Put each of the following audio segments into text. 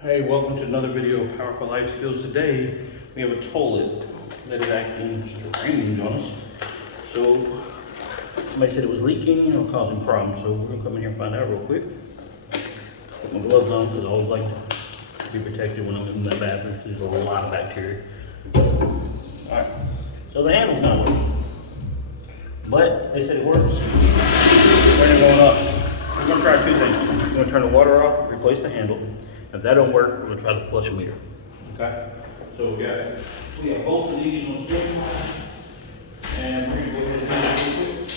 Hey, welcome to another video of Powerful Life Skills. Today, we have a toilet that is acting strange on us. So, somebody said it was leaking or causing problems, so we're gonna come in here and find out real quick. Put my gloves on, because I always like to be protected when I'm in the bathroom. There's a lot of bacteria. Alright, so the handle's not working. But, they said it works. Turn it going up. We're gonna try two things. We're gonna turn the water off, replace the handle. If that don't work, we're gonna try the flush meter. Okay? So we have both of these on schedule. And we're gonna go ahead and do it real quick.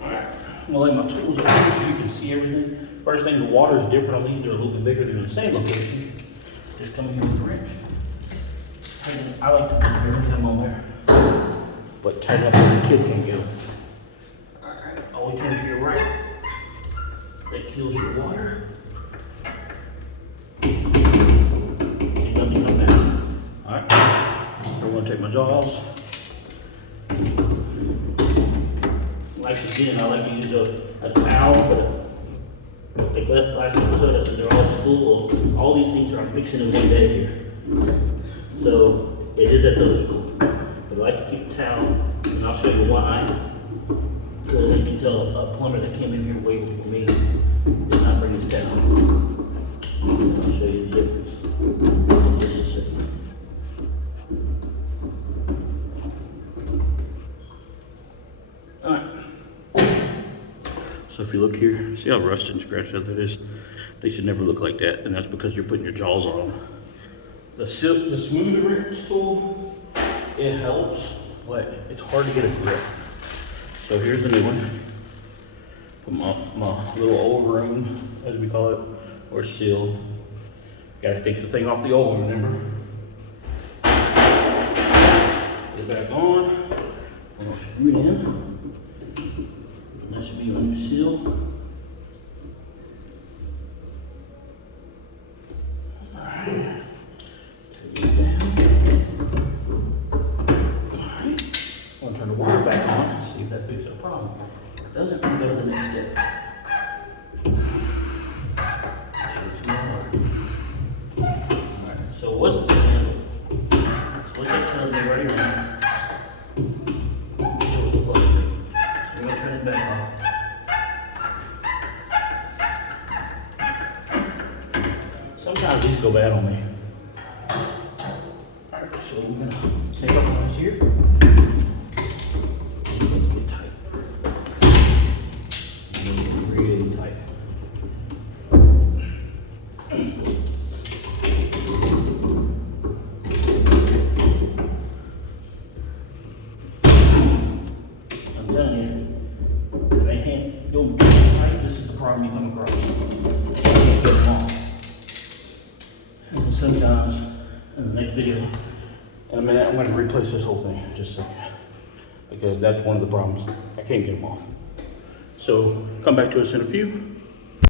Alright. I'm gonna lay my tools over here so you can see everything. First thing, the water is different on these. They're a little bit bigger. They're in the same location. Just come in here with a wrench. I like to put them on there. But tighten up where the kid can go. Alright. Always turn to your right. That kills your water. Alright, so I'm going to take my jaws. Like again, I like to use a towel, but like last episode I said they're all at school. All these things are fixing in one day here. So it is at the other school. But I like to keep a towel, and I'll show you why. Because you can tell a plumber that came in here way before me did not bring his towel. I'll show you the difference in just a second. Alright. So if you look here, see how rusted and scratched out that is? They should never look like that, and that's because you're putting your jaws on them. The smooth rinse tool, it helps, but it's hard to get a grip. So here's the new one. Put my little old room, as we call it, or seal. Gotta take the thing off the old one, remember? Put it back on. I'm gonna screw it in. That should be your new seal. Alright. Take it down. Alright. I'm gonna turn the water back on and see if that fixes the problem. If it doesn't, we'll go to the next step. Alright, so what's the handle? What's that telling me right here? Back off. Sometimes these go bad on me. Alright, so we're gonna take off right here. Get tight. Really tight. I'm done here. Don't get tight, this is the problem you come across. You can't get them off. And sometimes, in the next video, in a minute, I'm going to replace this whole thing, just a second. Because that's one of the problems. I can't get them off. So, come back to us in a few.